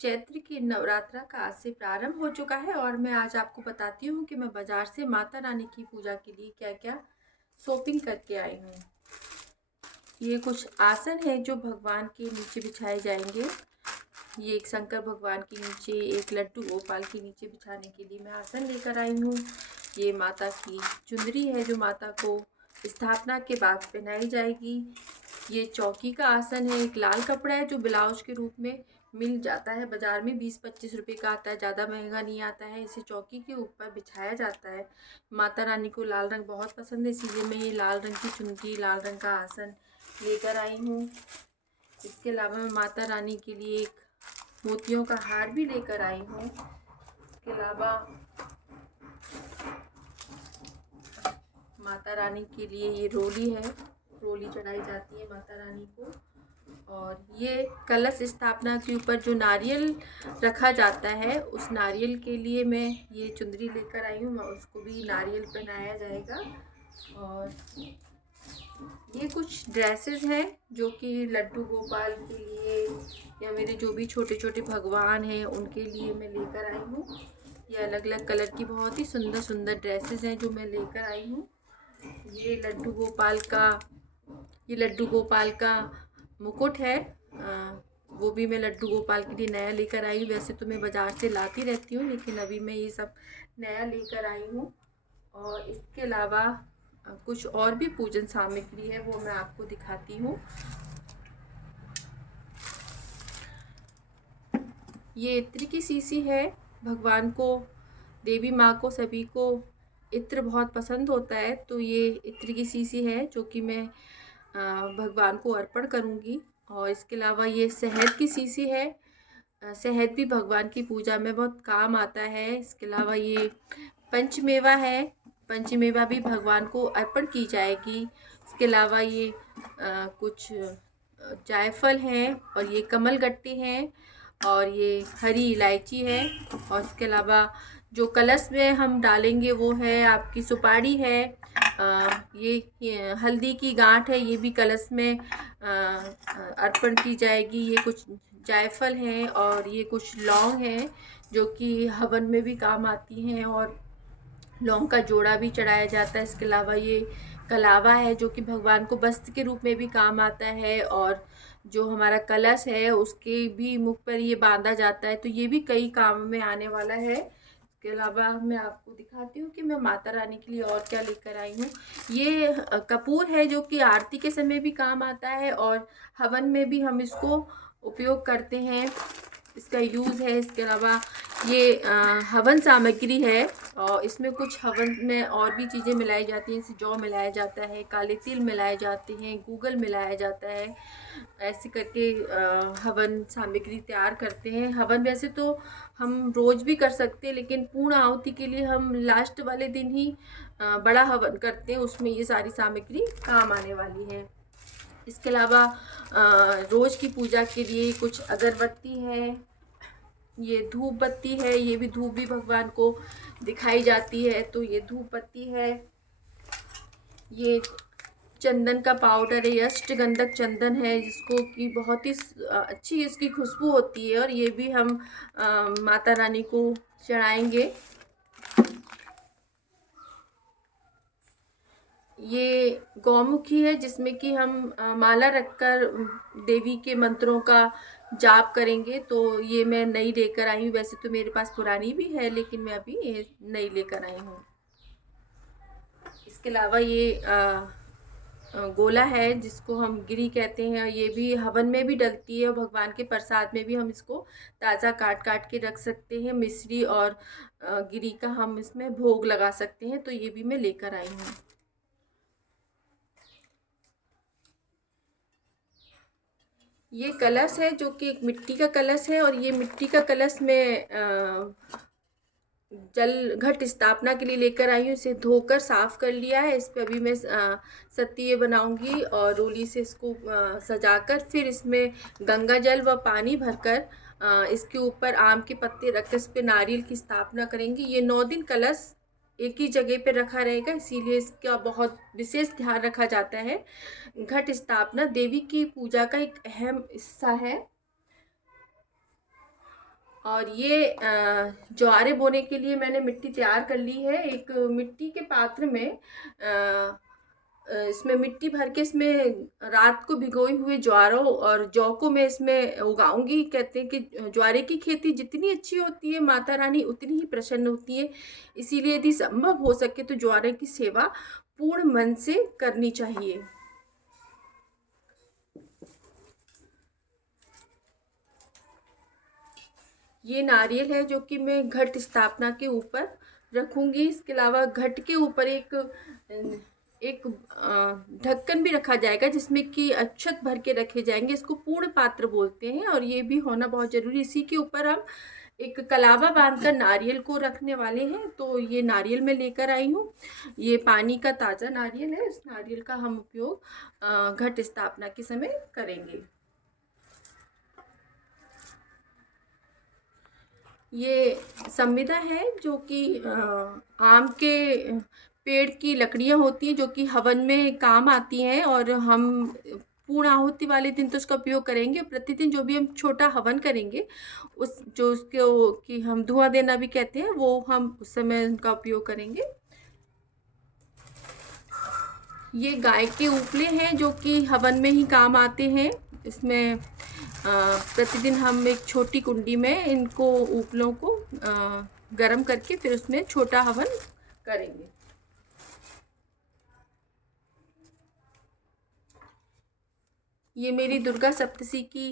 चैत्र की नवरात्रा का आज से प्रारंभ हो चुका है और मैं आज आपको बताती हूँ कि मैं बाजार से माता रानी की पूजा के लिए क्या क्या शॉपिंग करके आई हूँ। ये कुछ आसन है जो भगवान के नीचे बिछाए जाएंगे। ये एक शंकर भगवान के नीचे, एक लड्डू गोपाल के नीचे बिछाने के लिए मैं आसन लेकर आई हूँ। ये माता की चुंदरी है जो माता को स्थापना के बाद पहनाई जाएगी। ये चौकी का आसन है, एक लाल कपड़ा है जो ब्लाउज के रूप में मिल जाता है बाजार में, 20-25 रुपए का आता है, ज़्यादा महंगा नहीं आता है। इसे चौकी के ऊपर बिछाया जाता है। माता रानी को लाल रंग बहुत पसंद है, इसीलिए मैं ये लाल रंग की चुनरी, लाल रंग का आसन लेकर आई हूँ। इसके अलावा मैं माता रानी के लिए एक मोतियों का हार भी लेकर आई हूँ। इसके अलावा माता रानी के लिए ये रोली है, रोली चढ़ाई जाती है माता रानी को। और ये कलश स्थापना के ऊपर जो नारियल रखा जाता है, उस नारियल के लिए मैं ये चुंदरी लेकर आई हूँ। मैं उसको भी नारियल पहनाया जाएगा। और ये कुछ ड्रेसेस हैं जो कि लड्डू गोपाल के लिए या मेरे जो भी छोटे छोटे भगवान हैं उनके लिए मैं लेकर आई हूँ। ये अलग अलग कलर की बहुत ही सुंदर सुंदर ड्रेसेस हैं जो मैं लेकर आई हूँ। ये लड्डू गोपाल का मुकुट है। वो भी मैं लड्डू गोपाल के लिए नया लेकर आई हूँ। वैसे तो मैं बाज़ार से लाती रहती हूँ, लेकिन अभी मैं ये सब नया लेकर आई हूँ। और इसके अलावा कुछ और भी पूजन सामग्री है, वो मैं आपको दिखाती हूँ। ये इत्र की शीशी है। भगवान को, देवी माँ को, सभी को इत्र बहुत पसंद होता है, तो ये इत्र की शीशी है जो कि मैं भगवान को अर्पण करूँगी। और इसके अलावा ये शहद की शीशी है। शहद भी भगवान की पूजा में बहुत काम आता है। इसके अलावा ये पंचमेवा है, पंचमेवा भी भगवान को अर्पण की जाएगी। इसके अलावा ये कुछ जायफल हैं, और ये कमल गट्टे हैं, और ये हरी इलायची है। और इसके अलावा जो कलश में हम डालेंगे वो है आपकी सुपारी है। ये हल्दी की गांठ है, ये भी कलश में अर्पण की जाएगी। ये कुछ जायफल हैं और ये कुछ लौंग हैं जो कि हवन में भी काम आती हैं, और लौंग का जोड़ा भी चढ़ाया जाता है। इसके अलावा ये कलावा है जो कि भगवान को वस्त्र के रूप में भी काम आता है, और जो हमारा कलश है उसके भी मुख पर ये बांधा जाता है, तो ये भी कई काम में आने वाला है। इसके अलावा मैं आपको दिखाती हूँ कि मैं माता रानी के लिए और क्या लेकर आई हूँ। ये कपूर है जो कि आरती के समय भी काम आता है, और हवन में भी हम इसको उपयोग करते हैं, इसका यूज़ है। इसके अलावा ये हवन सामग्री है, और इसमें कुछ हवन में और भी चीज़ें मिलाई जाती हैं, जैसे जौ मिलाया जाता है, काले तिल मिलाए जाते हैं, गूगल मिलाया जाता है। ऐसे करके हवन सामग्री तैयार करते हैं। हवन वैसे तो हम रोज़ भी कर सकते हैं, लेकिन पूर्ण आहुति के लिए हम लास्ट वाले दिन ही बड़ा हवन करते हैं, उसमें ये सारी सामग्री काम आने वाली है। इसके अलावा रोज़ की पूजा के लिए कुछ अगरबत्ती है, ये धूप बत्ती है, ये भी धूप भी भगवान को दिखाई जाती है, तो ये धूप बत्ती है। ये चंदन का पाउडर है, ये अष्टगंधक चंदन है, जिसको कि बहुत ही अच्छी इसकी खुशबू होती है, और ये भी हम माता रानी को चढ़ाएंगे। ये गौमुखी है जिसमें कि हम माला रखकर देवी के मंत्रों का जाप करेंगे, तो ये मैं नई लेकर आई हूँ। वैसे तो मेरे पास पुरानी भी है, लेकिन मैं अभी ये नई लेकर आई हूँ। इसके अलावा ये गोला है जिसको हम गिरी कहते हैं, ये भी हवन में भी डलती है, और भगवान के प्रसाद में भी हम इसको ताज़ा काट काट के रख सकते हैं। मिश्री और गिरी का हम इसमें भोग लगा सकते हैं, तो ये भी मैं लेकर आई हूँ। ये कलश है जो कि एक मिट्टी का कलश है, और ये मिट्टी का कलश में जल घट स्थापना के लिए लेकर आई हूँ। इसे धोकर साफ कर लिया है। इस पर अभी मैं सत्तिये बनाऊंगी, और रोली से इसको सजाकर फिर इसमें गंगा जल व पानी भरकर इसके ऊपर आम के पत्ते रखकर इस पर नारियल की स्थापना करेंगे। ये 9 दिन कलश एक ही जगह पे रखा रहेगा, इसीलिए इसका बहुत विशेष ध्यान रखा जाता है। घट स्थापना देवी की पूजा का एक अहम हिस्सा है। और ये ज्वारे बोने के लिए मैंने मिट्टी तैयार कर ली है। एक मिट्टी के पात्र में इसमें मिट्टी भर के इसमें रात को भिगोए हुए ज्वारों और जौ को मैं इसमें उगाऊंगी। कहते हैं कि ज्वारे की खेती जितनी अच्छी होती है माता रानी उतनी ही प्रसन्न होती है। इसीलिए यदि संभव हो सके तो ज्वारे की सेवा पूर्ण मन से करनी चाहिए। ये नारियल है जो कि मैं घट स्थापना के ऊपर रखूंगी। इसके अलावा घट के ऊपर एक एक ढक्कन भी रखा जाएगा जिसमें कि अक्षत भर के रखे जाएंगे। इसको पूर्ण पात्र बोलते हैं और ये भी होना बहुत जरूरी। इसी के ऊपर हम एक कलावा बांधकर नारियल को रखने वाले हैं। तो ये नारियल मैं लेकर आई हूँ। ये पानी का ताज़ा नारियल है। इस नारियल का हम उपयोग घट स्थापना के समय करेंगे। ये संविदा है जो कि आम के पेड़ की लकड़ियाँ होती हैं जो कि हवन में काम आती हैं और हम पूर्ण आहुति वाले दिन तो उसका उपयोग करेंगे। प्रतिदिन जो भी हम छोटा हवन करेंगे उस जो उसको कि हम धुआं देना भी कहते हैं वो हम उस समय उनका उपयोग करेंगे। ये गाय के उपले हैं जो कि हवन में ही काम आते हैं। इसमें प्रतिदिन हम एक छोटी कुंडी में इनको उपलों को गर्म करके फिर उसमें छोटा हवन करेंगे। ये मेरी दुर्गा सप्तशती की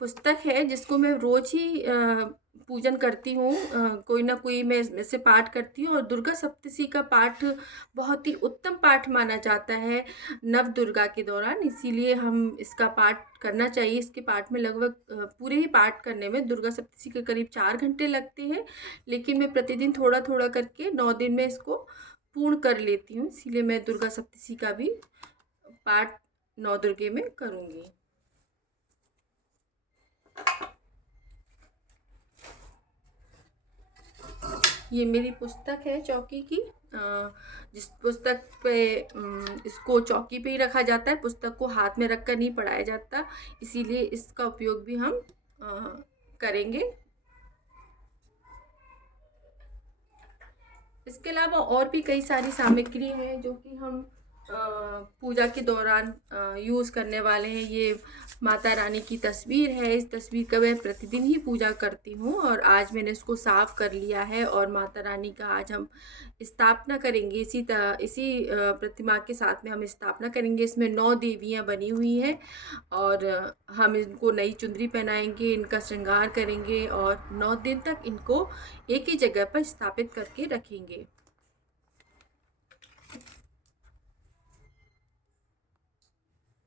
पुस्तक है जिसको मैं रोज ही पूजन करती हूँ। कोई ना कोई मैं इसमें से पाठ करती हूँ और दुर्गा सप्तशती का पाठ बहुत ही उत्तम पाठ माना जाता है नव दुर्गा के दौरान। इसीलिए हम इसका पाठ करना चाहिए। इसके पाठ में लगभग पूरे ही पाठ करने में दुर्गा सप्तशती के करीब 4 घंटे लगते हैं, लेकिन मैं प्रतिदिन थोड़ा थोड़ा करके 9 दिन में इसको पूर्ण कर लेती हूँ। इसीलिए मैं दुर्गा सप्तशती का भी पाठ 9 दुर्गे में करूँगी। ये मेरी पुस्तक है चौकी की। जिस पुस्तक पे इसको चौकी पे ही रखा जाता है। पुस्तक को हाथ में रखकर नहीं पढ़ाया जाता, इसीलिए इसका उपयोग भी हम करेंगे। इसके अलावा और भी कई सारी सामग्री हैं जो कि हम पूजा के दौरान यूज़ करने वाले हैं। ये माता रानी की तस्वीर है। इस तस्वीर का मैं प्रतिदिन ही पूजा करती हूँ और आज मैंने इसको साफ कर लिया है और माता रानी का आज हम स्थापना करेंगे। इसी प्रतिमा के साथ में हम स्थापना करेंगे। इसमें 9 देवियाँ बनी हुई हैं और हम इनको नई चुंदरी पहनाएंगे, इनका श्रृंगार करेंगे और 9 दिन तक इनको एक ही जगह पर स्थापित करके रखेंगे।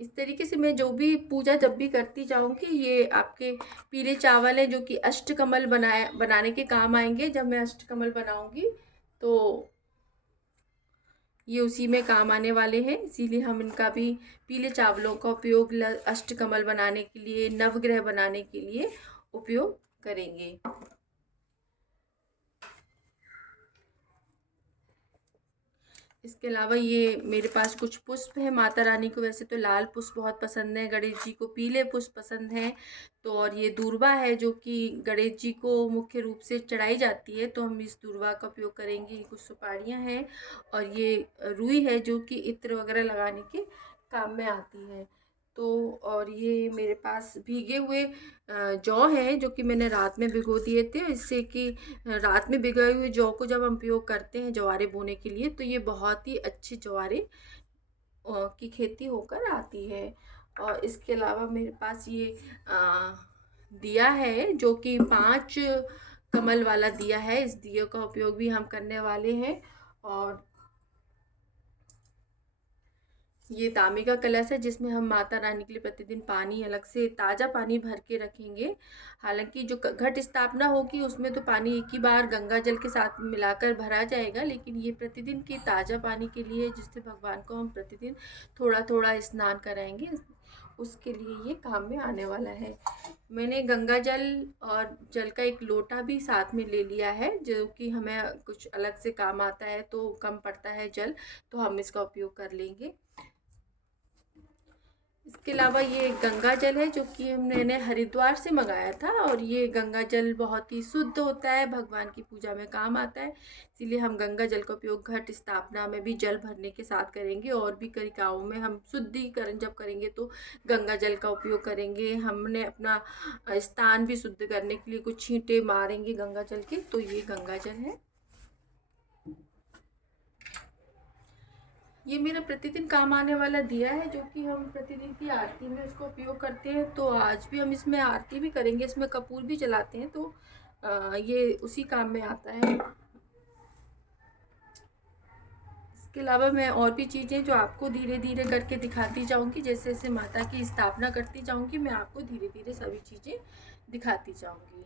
इस तरीके से मैं जो भी पूजा जब भी करती जाऊंगी, ये आपके पीले चावल है जो कि अष्टकमल बनाने के काम आएंगे। जब मैं अष्टकमल बनाऊंगी तो ये उसी में काम आने वाले हैं। इसीलिए हम इनका भी पीले चावलों का उपयोग अष्टकमल बनाने के लिए, नवग्रह बनाने के लिए उपयोग करेंगे। इसके अलावा ये मेरे पास कुछ पुष्प है। माता रानी को वैसे तो लाल पुष्प बहुत पसंद है, गणेश जी को पीले पुष्प पसंद हैं। तो और ये दूर्वा है जो कि गणेश जी को मुख्य रूप से चढ़ाई जाती है, तो हम इस दूर्वा का उपयोग करेंगे। कुछ सुपारियाँ हैं और ये रुई है जो कि इत्र वगैरह लगाने के काम में आती है। तो और ये मेरे पास भीगे हुए जौ हैं जो कि मैंने रात में भिगो दिए थे, इससे कि रात में भिगोए हुए जौ को जब हम उपयोग करते हैं ज्वारे बोने के लिए तो ये बहुत ही अच्छी ज्वारे की खेती होकर आती है। और इसके अलावा मेरे पास ये दिया है जो कि 5 कमल वाला दिया है। इस दिए का उपयोग भी हम करने वाले हैं। और ये तांबे का कलश है जिसमें हम माता रानी के लिए प्रतिदिन पानी अलग से ताज़ा पानी भर के रखेंगे। हालांकि जो घट स्थापना होगी उसमें तो पानी एक ही बार गंगा जल के साथ मिलाकर भरा जाएगा, लेकिन ये प्रतिदिन की ताज़ा पानी के लिए जिससे भगवान को हम प्रतिदिन थोड़ा थोड़ा स्नान कराएंगे, उसके लिए ये काम में आने वाला है। मैंने गंगा जल और जल का एक लोटा भी साथ में ले लिया है जो कि हमें कुछ अलग से काम आता है, तो कम पड़ता है जल तो हम इसका उपयोग कर लेंगे। इसके अलावा ये गंगा जल है जो कि मैंने हरिद्वार से मंगाया था, और ये गंगा जल बहुत ही शुद्ध होता है, भगवान की पूजा में काम आता है। इसीलिए हम गंगा जल का उपयोग घट स्थापना में भी जल भरने के साथ करेंगे, और भी तरीकाओं में हम शुद्धिकरण जब करेंगे तो गंगा जल का उपयोग करेंगे। हमने अपना स्थान भी शुद्ध करने के लिए कुछ छींटे मारेंगे गंगा जल के, तो ये गंगा जल है। ये मेरा प्रतिदिन काम आने वाला दिया है, जो कि हम प्रतिदिन की आरती में उसका उपयोग करते हैं। तो आज भी हम इसमें आरती भी करेंगे, इसमें कपूर भी जलाते हैं, तो ये उसी काम में आता है। इसके अलावा मैं और भी चीज़ें जो आपको धीरे धीरे करके दिखाती जाऊंगी, जैसे जैसे माता की स्थापना करती जाऊंगी, मैं आपको धीरे धीरे सभी चीज़ें दिखाती जाऊंगी।